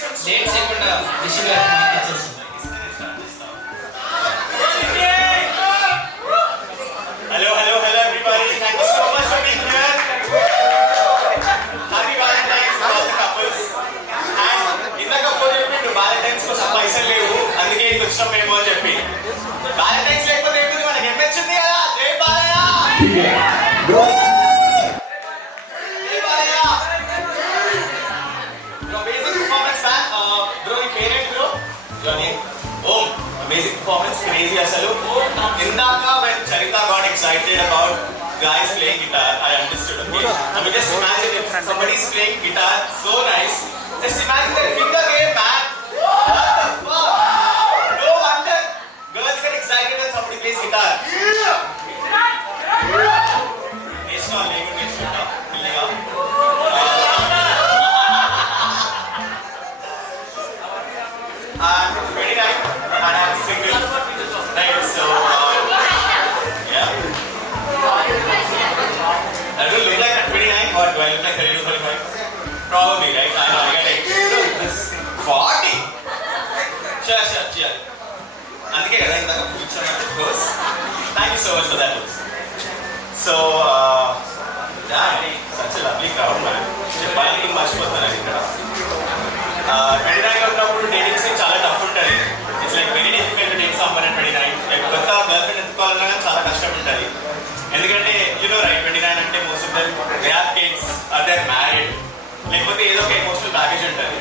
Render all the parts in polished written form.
లేట్ చేయకుండా రిషి గారికి ఇచ్చేసి Hello everybody. Thank you so much for being here. Happy Valentine's to all the couples. And in the couple you Valentine's ko sa paisa levu అందుకే ఇంత వచ్చిన మేము అని చెప్పి Valentine's లేకపోతే ఏంటి మనకి ఎమ్మొచ్చింది కదా జై బాలయ్య జై Balayya amazing performance man bro your parent bro your name Om amazing performance crazy asalu indaka when Charita got excited about guys playing guitar I understood okay I mean just imagine if somebody is playing guitar so nice just imagine that finger game man what the fuck no wonder girls get excited when somebody plays guitar national pilliga I'm 29 and I'm single right so yeah I don't look like 29 or do I look like 32 35 probably right I know I get like this 40 sure అందుకే కదా ఇందాక కూర్చోమని close thank you so much for that so yeah such a lovely crowd man చెప్పాలని మర్చిపోతాను ఇక్కడ 29 ఉన్నప్పుడు dating scene చాలా టఫ్ ఉంటుంది it's like very difficult to date summer at 29 కొత్త గర్ల్ ఫ్రెండ్ ఎత్తుకోవాలన్నా కానీ చాలా కష్టం ఉంటుంది ఎందుకంటే యు నో రైట్ 29 అంటే most of them they have kids or they are married లేకపోతే ఏదో ఒక ఎమోషనల్ బ్యాగేజ్ ఉంటుంది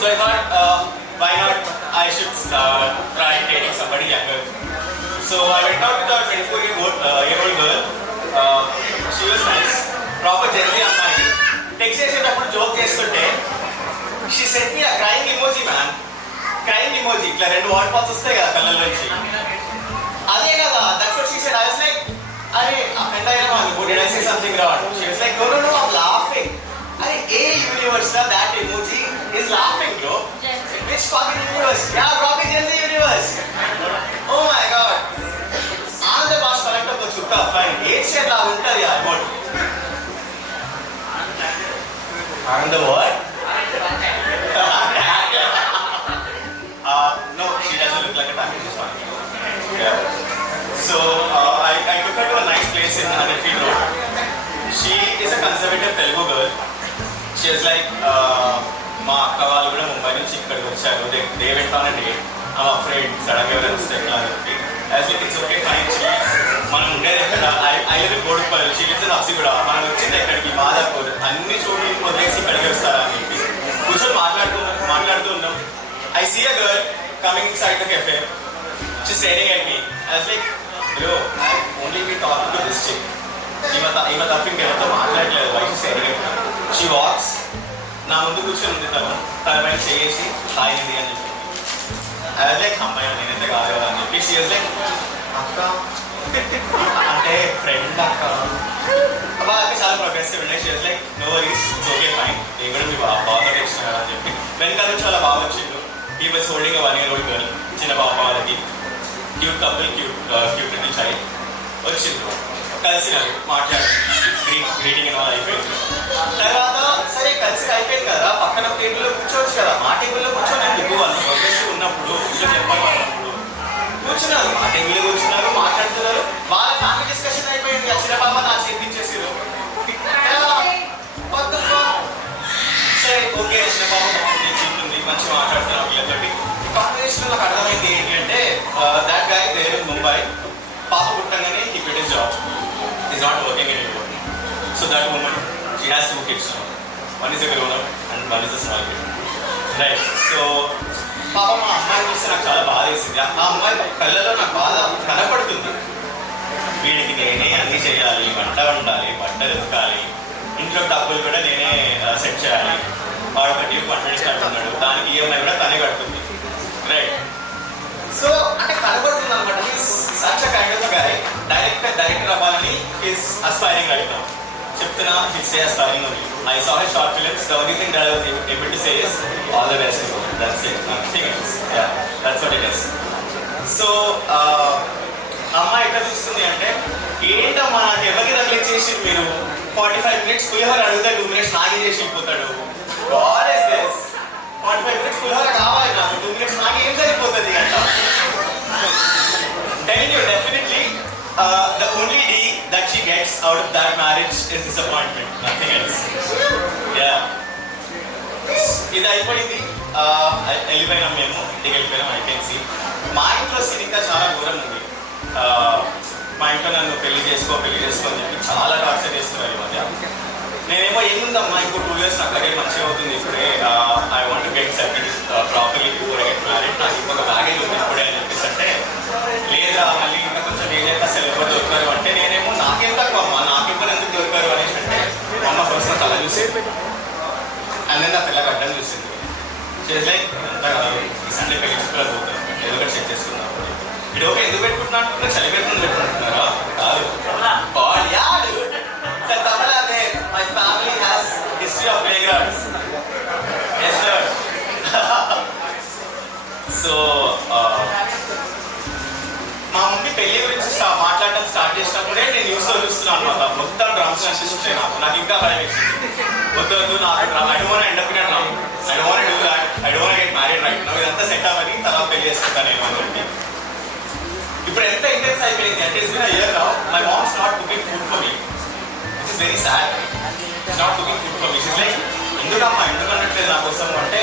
so I thought why not I should try dating somebody younger so I went out with 24-year-old girl she was nice proper Gen Z అమ్మాయి text చేసేటప్పుడు joke చేస్తుంటే she sent me a crying emoji man crying emoji ఇట్లా రెండు water falls వస్తాయి కదా కళ్ళ నుంచి అదే కదా that's what she said I was like అరే and I know did I say something wrong she was like no I'm laughing అరే ఏ universe that emoji is laughing bro which fucking universe yeah probably Gen Z universe oh my god ఆనంద భాష కరెక్ట్ ఒక చుక్క ఫైన్ ఏ షేర్ లా ఉంటది ఆ అమౌంట్ ఆనంద what no, she doesn't look like a package. This one. Yeah. So I took her to a nice place in Annafield Road. She is a conservative Telugu girl. She was like, మా అక్క వాళ్ళు కూడా ముంబై నుంచి ఇక్కడికి వచ్చారు దే వెంట on day మా ఫ్రెండ్ సడన్గా ఎవరైనా వస్తే ఎట్లా అని చెప్పి as like it's okay fine మనం ఉండేది ఎక్కడ I live in Godupalli she lives in Habsiguda మనం వచ్చింది ఎక్కడికి మాదాపూర్ అన్ని చోట్ల వదిలేసి ఇక్కడికి వస్తారా అని చెప్పి కూర్చొని మాట్లాడుతూ ఉన్నాం I see a girl coming inside the cafe. She's staring at me. I was like, bro, I've only been talking to this chick. Even tapping ఎవరితో మాట్లాడలేదు. Why she's staring at me? She walks. నా ముందు కూర్చొని ఉంది తన పైన చేసి హాయ్ అండి అని చెప్పి I was like, అమ్మాయి నేనైతే కాదు కదా అని చెప్పి she was like, అక్క అంటే ఫ్రెండ్ అక్క అబ్బాయి చాలా ప్రోగ్రెసివ్ ఉండే she was like, no worries, it's okay fine. నేను కూడా మీ బాగా తెచ్చిన కదా అని చెప్పి వెనకాల నుంచి చాలా బాగా వచ్చిండు he was holding a 1-year-old girl చిన్న పాప వాళ్ళకి cute couple cute little child వచ్చిండ్రు కలిసినారు మాట్లాడి గ్రీటింగ్ అని అయిపోయింది తర్వాత సరే కలిసి అయిపోయింది కదా పక్కన టేబుల్లో కూర్చోవచ్చు కదా మా టేబుల్లో కూర్చొని ఎందుకు వాళ్ళు ప్రోగ్రెసివ్ ఉన్నప్పుడు చెప్పాలన్నప్పుడు కూర్చున్నారు మా టేబుల్లో కూర్చున్నారు మాట్లాడుతున్నారు వాళ్ళ ఫ్యామిలీ డిస్కషన్ అయిపోయింది ఆ చిన్న పాప నా చేపించేసారు సరే ఓకే చిన్న పాప మంచిగా మాట్లాడుతున్నాం వీళ్ళతోటి ఈ కాంబినేషన్లో నాకు అర్థమైంది ఏంటి అంటే that guy there in Mumbai పాప పుట్టంగానే he quit his job is not working any more so that women she has 2 kids now one is a grown up and one is a small kid right so పాప మా అమ్మాయి చూస్తే నాకు చాలా బాధ వేసింది ఆ అమ్మాయి కళ్ళలో నాకు బాధ కనపడుతుంది వీడికి నేనే అన్నీ చేయాలి వంట వండాలి బట్టలు ఉతకాలి ఇంట్లో డబ్బులు కూడా నేనే సెట్ చేయాలి వాడు ఒక డ్యూ కాన్ఫిడెన్స్ కట్టుకున్నాడు దానికి ఈఎంఐ కూడా తనే కడుతుంది రైట్ సో అంటే కనబడుతుంది అనమాట such a kind of guy director అవ్వాలని ఈస్ అస్పైరింగ్ రైట్ నౌ చెప్తున్నా హిట్ సే aspiring only I saw his short films the only thing that I was able to say is all the best that's it nothing else yeah that's what it is so అమ్మాయి ఎట్లా చూస్తుంది అంటే ఏంటమ్మా నాకు ఎవరికి తగిలి చేసి మీరు 45 minutes పులిహోర అడిగితే 2 minutes నాగి చేసి వెళ్ళిపోతాడు. What is this? 45 minutes పులిహోర కావాలి నాకు, 2 minutes నాకు ఏం సరిపోతుంది అంట. Telling you definitely the only D that she gets out of that marriage is disappointment, nothing else. Yeah. ఇది అయిపోయింది, వెళ్ళిపోయినాం మేము, ఇంటికి వెళ్ళిపోయినాం, అయిపోయింది. మా ఇంట్లో సీన్ ఇంకా చాలా దూరం ఉంది. మా ఇంట్లో నన్ను పెళ్లి చేసుకో అని చెప్పి చాలా టార్చర్ చేస్తున్నారు ఈ మధ్య. నేనేమో ఏముందమ్మా, ఇంకో 2 years నాకు కెరీర్ మంచిగా అవుతుంది, ఇప్పుడే I want get settle properly before I get married, నాకు ఇంకొక బ్యాగేజ్ ఉంది ఇప్పుడే అని చెప్పేసి అంటే, లేదా మళ్ళీ ఇంకా కొంచెం ఏజ్ అయితే అసలు ఎవరు దొరికారు అంటే, నేనేమో నాకేం తక్కువ అమ్మా, నాకెవ్వరు ఎందుకు దొరికారు అనేసి అంటే, అమ్మ ఫస్ట్ తల చూసి అండ్ నా పిల్లకి అడ్డం చూసింది. చేసి లైక్ అంతా కాదు, ఈ సండే పెళ్లి చుట్టాలు పోతాను, ఏదో ఒకటి చెక్ చేసుకున్నాను. ఇది ఓకే, ఎందుకు పెట్టుకుంటున్నా అంటున్నా, చలిపెట్టుకుని పెట్టుకుంటున్నారా? కాదు, my family has history of playgrounds. Yes sir. So మా మమ్మీ పెళ్లి గురించి మాట్లాడడం స్టార్ట్ చేసినప్పుడే నేను న్యూస్లో చూస్తున్నాను అనమాట. మొత్తం డ్రమ్స్ అనిపిస్తున్నాయి నాకు ఇంకా భయం వేసింది. వద్దు నాకు drum, I don't want end up in a drum, I don't want do that, I don't want get married right now, ఇదంతా సెట్ అవ్వని తర్వాత పెళ్లి చేసుకుంటాను నేను అని చెప్పి. ఇప్పుడు ఎంత ఇంటెన్స్ అయిపోయింది అంటే, it's been a year now, my mom's not cooking food for me. It is very sad. It's not cooking food for me. It's like ఎందుకమ్మా ఎందుకు అనట్లేదు నా కోసం అంటే,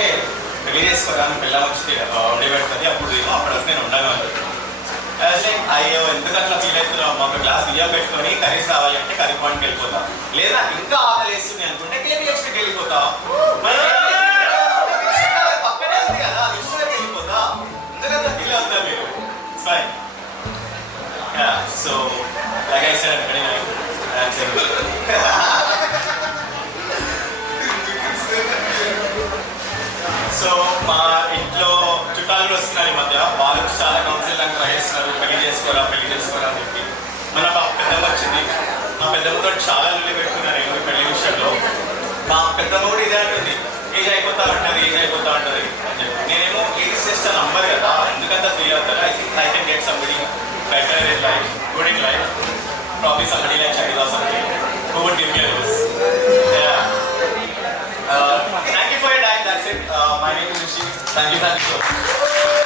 పెళ్లి చేసుకోవడానికి పిల్ల వచ్చి వండి పెడుతుంది, అప్పుడు అప్పుడు నేను ఉండను అని. అయ్యో ఎందుకు అట్లా ఫీల్ అవుతున్నావు, మాకు గ్లాస్ బియ్యం పెట్టుకొని కర్రీస్ కావాలి అంటే కర్రీ పాయింట్కి వెళ్ళిపోతా, లేదా నాకు ఇంకా ఆకలి వేస్తుంది అనుకుంటే కేపీహెచ్కి వెళ్ళిపోతా, పక్కనే ఉంది కదా విషయానికి వెళ్ళిపోతా. ఎందుకంటే ఫీల్ అవుతారు మీరు. It's fine. So like I said so మా ఇంట్లో చుట్టాలు కూడా వస్తున్నారు ఈ మధ్య, వాళ్ళు చాలా కౌన్సిల్ దానికి ట్రై చేస్తున్నారు, పెళ్లి చేసుకోరా అని చెప్పి. మన పెద్దమ్మ వచ్చింది, మా పెద్దమ్మతో చాలా లొల్లి పెట్టుకున్నారు నేను పెళ్లి విషయంలో. మా పెద్దమ్మ కూడా ఇదే అంటుంది, ఏజ్ అయిపోతా ఉంటుంది అని చెప్పి. నేనేమో ఏజ్ జస్ట్ నంబర్ కదా, ఎందుకంత ఫీల్ అవుతారా, I can get somebody better in life, good in life, probably somebody like Shakeela somebody who would give me a rose. Thank you for your time. That's it. My name is Rishi. Thank you so much.